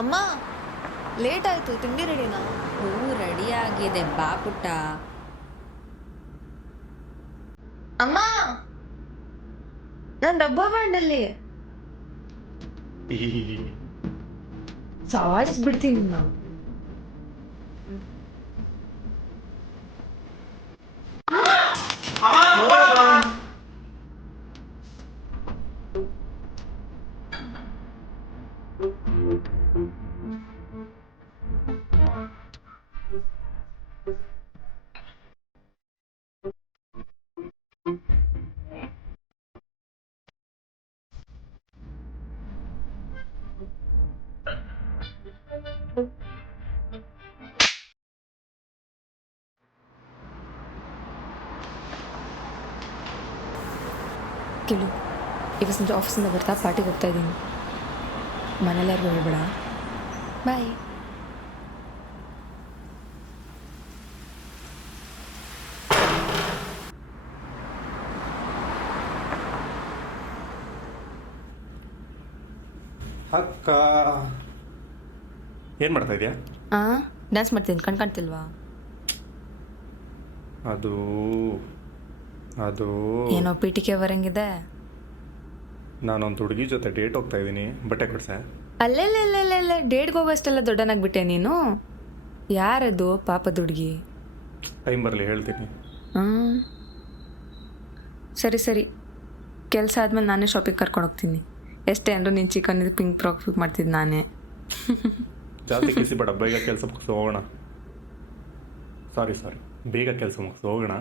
ಅಮ್ಮ, ಲೇಟ್ ಆಯ್ತು. ತಿಂಡಿ ರೆಡಿನಾ? ಹೂ ರೆಡಿ ಆಗಿದೆ, ಬಾ ಪುಟ್ಟ. ಅಮ್ಮ, ನಾನು ಡಬ್ಬ ಮಾಡಲ್ಲಿ ಸಾಯಿಸ್ಬಿಡ್ತೀನಿ ನಾವು. ಕೇಳು, ಇವತ್ತು ಸಂಜೆ ಆಫೀಸಿಂದ ಬರ್ತಾ ಪಾರ್ಟಿಗೆ ಹೋಗ್ತಾ ಇದ್ದೀನಿ. ಮನೇಲಿ ಯಾರಿಗೂ ಹೇಳ್ಬೇಡ. ಬಾಯ್. ಅಕ್ಕ ಏನು ಮಾಡ್ತಾ ಇದೆಯಾ? ಡ್ಯಾನ್ಸ್ ಮಾಡ್ತೀನಿ, ಕಾಣ್ತಿಲ್ವಾ? ಅದು ಅದು ಏನೋ ಪೀಟಿಕೆ ಬರಂಗಿದೆ. ನಾನೊಂದು ಹುಡುಗಿ ಜೊತೆ ಡೇಟ್ ಹೋಗ್ತಾ ಇದ್ದೀನಿ, ಬಟ್ಟೆ ಕೊಡ್ಸೆ. ಅಲ್ಲೆಲ್ಲೆಲ್ಲೆಲ್ಲೆ ಡೇಟ್ಗೆ ಹೋಗೋಷ್ಟೆಲ್ಲ ದೊಡ್ಡನಾಗ್ಬಿಟ್ಟೆ ನೀನು. ಯಾರದು ಪಾಪದ ಹುಡುಗಿ? ಟೈಮ್ ಬರಲಿ ಹೇಳ್ತೀನಿ. ಸರಿ ಸರಿ, ಕೆಲಸ ಆದಮೇಲೆ ನಾನೇ ಶಾಪಿಗೆ ಕರ್ಕೊಂಡು ಹೋಗ್ತೀನಿ. ಎಷ್ಟೇ ಅಂದರೂ ನೀನು ಚಿಕನ್ ಇದು ಪಿಂಕ್ ಫ್ರಾಕ್ ಮಾಡ್ತಿದ್ದು ನಾನೇ. ಜಾಸ್ತಿ ಕಿಸಿ ಬೇಡ, ಬೇಗ ಕೆಲಸ ಮುಗಿಸಿ ಹೋಗೋಣ. ಸಾರಿ ಬೇಗ ಕೆಲಸ ಮುಗಿಸಿ ಹೋಗೋಣ.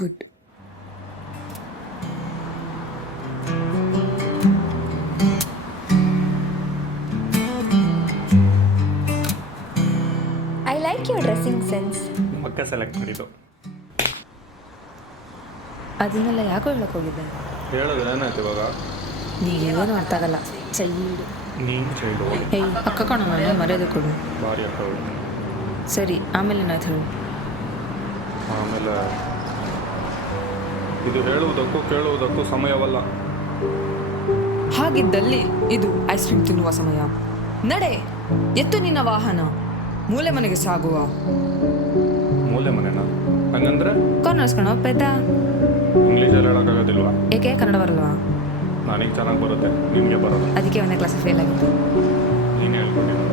Good. I like your dressing sense. ಮಕ್ಕ ಸೆಲೆಕ್ಟ್ ಮಾಡಿದ್ದು. ಅದನ್ನೆಲ್ಲ ಯಾಕೋ ಹೇಳಕ್ ಹೋಗಿದ್ದೆ? ಹೇಳಿದ್ರೆ ಏನಾಯ್ತು ಇವಾಗ? ನೀಗೇನು ಅರ್ಥ ಆಗಲ್ಲ. ಚೈಲ್ಡ್. ನೀನು ಚೈಲ್ಡು. ಏಯ್ ಅಕ್ಕ ಕಣೋ, ನಾನು ಮರ್ಯಾದೆ ಕೊಡು. ಭಾರಿ ಅಕ್ಕ ಅವಳು. ಸರಿ, ಆಮೇಲೆ ಏನಾಯ್ತು ಹೇಳು. ಆಮೇಲೆ ಇದು ಹೇಳುವುದಕ್ಕೂ ಕೇಳುವುದಕ್ಕೂ ಸಮಯವಲ್ಲ. ಹಾಗಿದ್ದಲ್ಲಿ ಇದು ಐಸ್ ಕ್ರೀಮ್ ತಿನ್ನುವ ಸಮಯ. ನಡೆ, ಎತ್ತು ನಿನ್ನ ವಾಹನ, ಮೂಲೆ ಮನೆಗೆ ಸಾಗುವ. ಮೂಲೆ ಮನೆನಾ? ಹಂಗಂದ್ರೆ ಕನ್ನಡಿಸ್ಕೊಳೋ ಪೆದ್ದ. ಇಂಗ್ಲೀಷಲ್ಲಿ ಹೇಳೋಕ್ಕಾಗೋದಿಲ್ವಾ? ಏಕೆ ಕನ್ನಡ ಬರಲ್ವಾ? ನನಗೆ ಚೆನ್ನಾಗಿ ಬರುತ್ತೆ, ನಿನಗೆ ಬರೋದು. ಅದಕ್ಕೆ ಒಂದೇ ಕ್ಲಾಸ್ ಫೇಲ್ ಆಗಿತ್ತು. ನೀನು ಹೇಳ್ಕೊಟ್ಟಿದ್ದು.